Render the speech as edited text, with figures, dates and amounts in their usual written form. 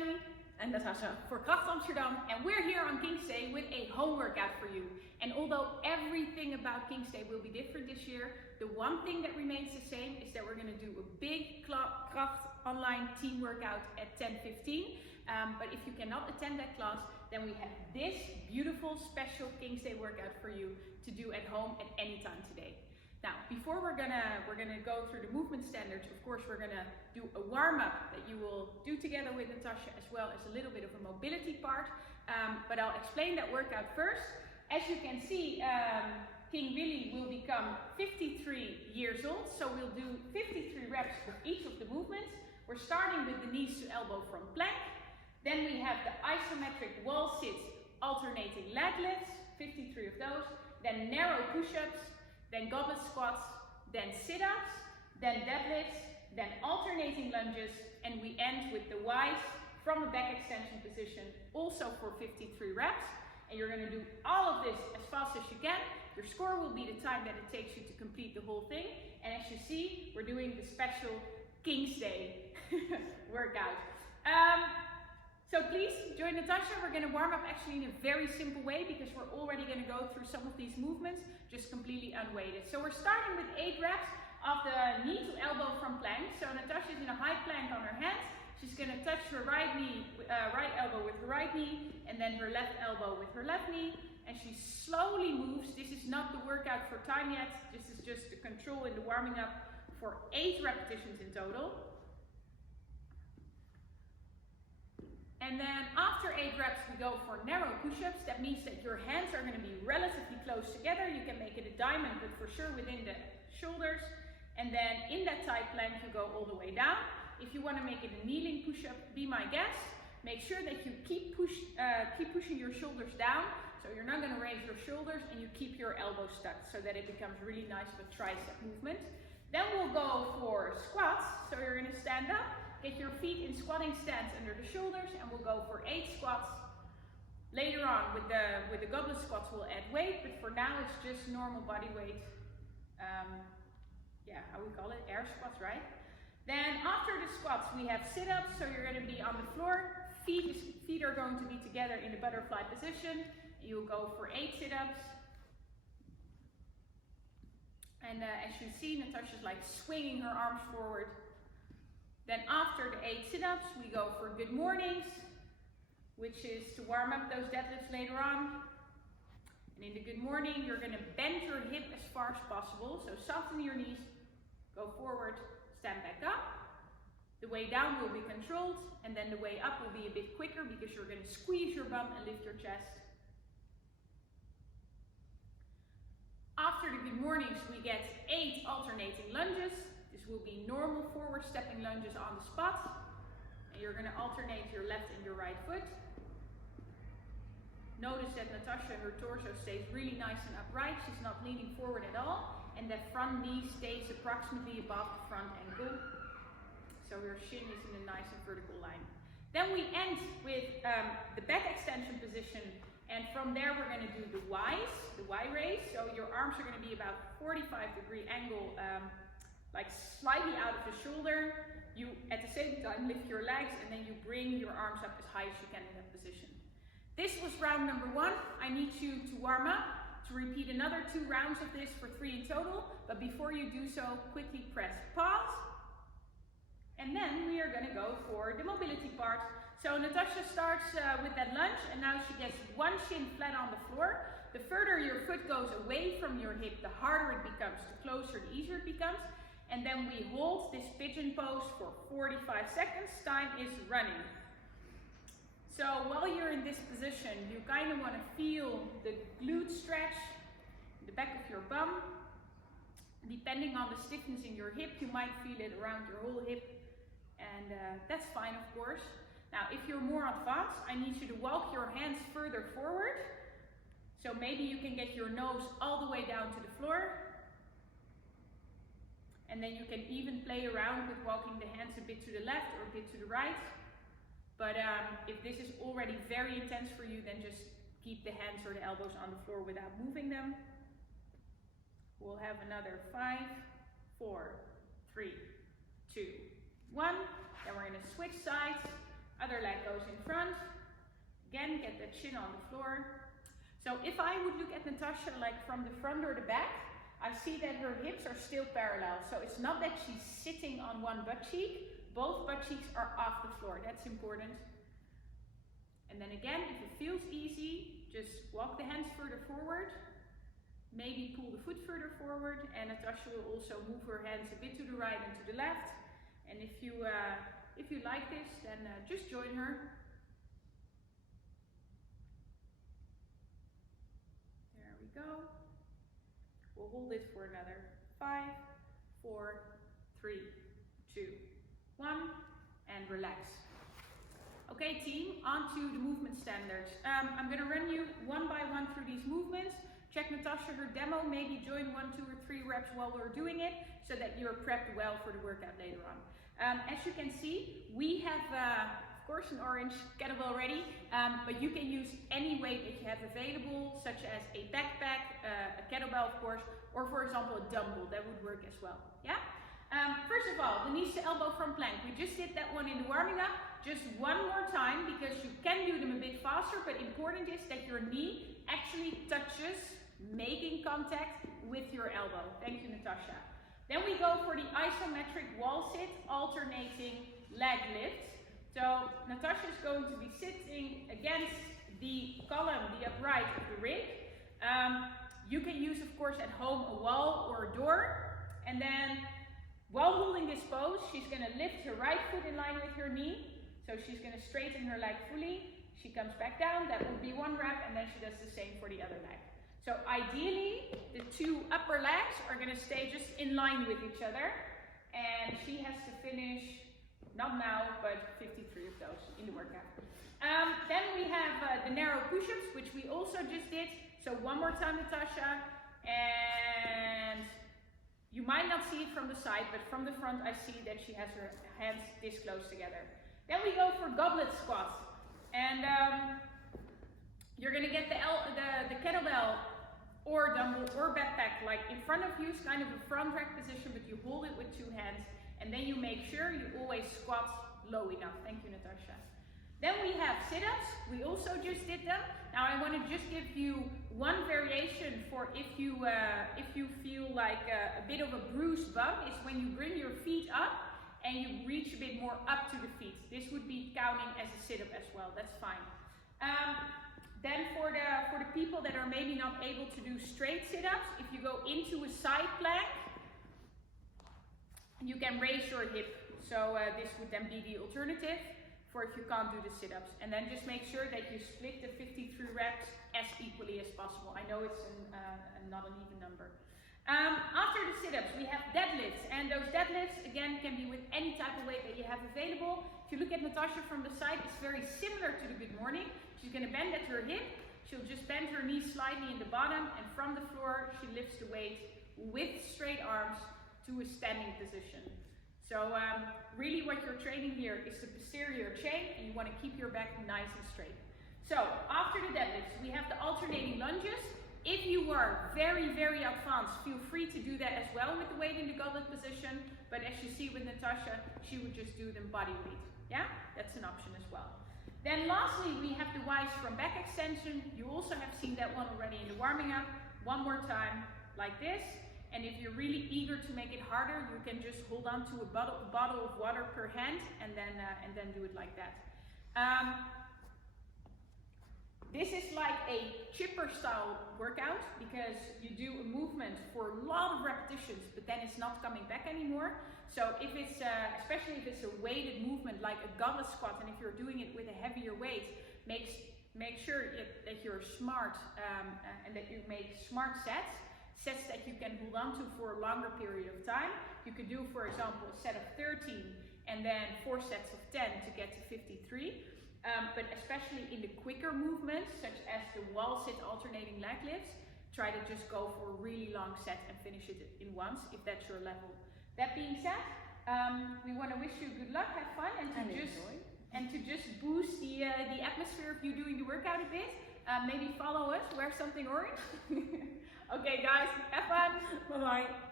Charlie and Natasha for Kracht Amsterdam, and we're here on KINGSDAY with a home workout for you. And although everything about KINGSDAY will be different this year, the one thing that remains the same is that we're going to do a big Kracht online team workout at 10:15. But if you cannot attend that class, then we have this beautiful special KINGSDAY workout for you to do at home at any time today. Now, before we're gonna go through the movement standards, of course we're gonna do a warm-up that you will do together with Natasha, as well as a little bit of a mobility part. But I'll explain that workout first. As you can see, King Willy will become 53 years old, so we'll do 53 reps for each of the movements. We're starting with the knees to elbow from plank. Then we have the isometric wall sits, alternating leg lifts, 53 of those. Then narrow push-ups, then goblet squats, then sit-ups, then deadlifts, then alternating lunges, and we end with the Ys from a back extension position, also for 53 reps. And you're going to do all of this as fast as you can. Your score will be the time that it takes you to complete the whole thing. And as you see, we're doing the special KINGSDAY workout. So please join Natasha. We're going to warm up actually in a very simple way because we're already going to go through some of these movements just completely unweighted. So we're starting with 8 reps of the knee to elbow from plank. So Natasha's in a high plank on her hands. She's going to touch her right elbow with her right knee, and then her left elbow with her left knee. And she slowly moves. This is not the workout for time yet. This is just the control in the warming up for 8 repetitions in total. And then after 8 reps, we go for narrow push-ups. That means that your hands are going to be relatively close together. You can make it a diamond, but for sure within the shoulders. And then in that tight plank, you go all the way down. If you want to make it a kneeling push-up, be my guest. Make sure that you keep pushing your shoulders down. So you're not going to raise your shoulders, and you keep your elbows stuck so that it becomes really nice of a tricep movement. Then we'll go for squats. So you're going to stand up. Get your feet in squatting stance under the shoulders, and we'll go for 8 squats. Later on with the goblet squats we'll add weight, but for now it's just normal body weight. How we call it, air squats, right? Then after the squats we have sit-ups, so you're going to be on the floor. Feet are going to be together in the butterfly position. You'll go for 8 sit-ups. And as you see, Natasha's like swinging her arms forward. Then after the 8 sit-ups, we go for good mornings, which is to warm up those deadlifts later on. And in the good morning, you're going to bend your hip as far as possible. So soften your knees, go forward, stand back up. The way down will be controlled, and then the way up will be a bit quicker because you're going to squeeze your bum and lift your chest. After the good mornings, we get 8 alternating lunges. This will be normal forward stepping lunges on the spot. And you're going to alternate your left and your right foot. Notice that Natasha, her torso stays really nice and upright. She's not leaning forward at all. And that front knee stays approximately above the front ankle. So her shin is in a nice and vertical line. Then we end with the back extension position. And from there we're going to do the Ys, the Y raise. So your arms are going to be about 45-degree angle, like slightly out of the shoulder. You at the same time lift your legs, and then you bring your arms up as high as you can in that position. This was round number 1. I need you to warm up, to repeat another 2 rounds of this for 3 in total. But before you do so, quickly press pause. And then we are going to go for the mobility part. So Natasha starts with that lunge, and now she gets one shin flat on the floor. The further your foot goes away from your hip, the harder it becomes, the closer, the easier it becomes. And then we hold this pigeon pose for 45 seconds. Time is running. So while you're in this position, you kind of want to feel the glute stretch, the back of your bum. Depending on the stiffness in your hip, you might feel it around your whole hip. And that's fine, of course. Now, if you're more advanced, I need you to walk your hands further forward. So maybe you can get your nose all the way down to the floor. And then you can even play around with walking the hands a bit to the left or a bit to the right. But if this is already very intense for you, then just keep the hands or the elbows on the floor without moving them. We'll have another 5, 4, 3, 2, 1. Then we're going to switch sides. Other leg goes in front. Again, get the chin on the floor. So if I would look at Natasha like from the front or the back, I see that her hips are still parallel. So it's not that she's sitting on one butt cheek. Both butt cheeks are off the floor. That's important. And then again, if it feels easy, just walk the hands further forward. Maybe pull the foot further forward. And Natasha will also move her hands a bit to the right and to the left. And if you like this, then just join her. There we go. We'll hold it for another 5, 4, 3, 2, 1, and relax. Okay team, on to the movement standards. I'm going to run you one by one through these movements. Check Natasha, her demo, maybe join 1, 2, or 3 reps while we're doing it so that you're prepped well for the workout later on. As you can see, we have, of course, an orange kettlebell ready, but you can use any weight that you have available, such as a backpack, a kettlebell, of course, or for example, a dumbbell. That would work as well. Yeah. First of all, the knees to elbow front plank. We just did that one in the warming up. Just one more time because you can do them a bit faster, but important is that your knee actually touches, making contact with your elbow. Thank you, Natasha. Then we go for the isometric wall sit, alternating leg lifts. So Natasha is going to be sitting against the column, the upright of the rig. You can use, of course, at home a wall or a door. And then while holding this pose, she's going to lift her right foot in line with her knee. So she's going to straighten her leg fully. She comes back down. That would be one rep, and then she does the same for the other leg. So ideally, the two upper legs are going to stay just in line with each other. And she has to finish, not now, but 53 of those in the workout. Then we have the narrow push-ups, which we also just did. So one more time, Natasha. And you might not see it from the side, but from the front, I see that she has her hands this close together. Then we go for goblet squats. And you're going to get the kettlebell or dumbbell or backpack like in front of you. It's kind of a front rack position, but you hold it with 2 hands. And then you make sure you always squat low enough. Thank you, Natasha. Then we have sit-ups. We also just did them. Now I want to just give you one variation for if you feel like a bit of a bruised bum is when you bring your feet up and you reach a bit more up to the feet. This would be counting as a sit-up as well. That's fine. Then for the people that are maybe not able to do straight sit-ups, if you go into a side plank, you can raise your hip. So this would then be the alternative for if you can't do the sit-ups. And then just make sure that you split the 53 reps as equally as possible. I know it's not an even number. After the sit-ups, we have deadlifts. And those deadlifts, again, can be with any type of weight that you have available. If you look at Natasha from the side, it's very similar to the good morning. She's going to bend at her hip. She'll just bend her knees slightly in the bottom. And from the floor, she lifts the weight with straight arms to a standing position. So really what you're training here is the posterior chain, and you want to keep your back nice and straight. So after the deadlifts, we have the alternating lunges. If you are very, very advanced, feel free to do that as well with the weight in the goblet position. But as you see with Natasha, she would just do them body weight. Yeah, that's an option as well. Then lastly, we have the Y's from back extension. You also have seen that one already in the warming up. One more time, like this. And if you're really eager to make it harder, you can just hold on to a bottle of water per hand and then do it like that. This is like a chipper style workout because you do a movement for a lot of repetitions, but then it's not coming back anymore. So if it's, especially if it's a weighted movement like a goblet squat, and if you're doing it with a heavier weight, make sure that you're smart and that you make smart sets that you can hold on to for a longer period of time. You could do, for example, a set of 13 and then 4 sets of 10 to get to 53. But especially in the quicker movements, such as the wall sit alternating leg lifts, try to just go for a really long set and finish it in once, if that's your level. That being said, we want to wish you good luck, have fun, and to just boost the atmosphere of you doing the workout a bit. Maybe follow us, wear something orange. Okay guys, have fun. Bye bye.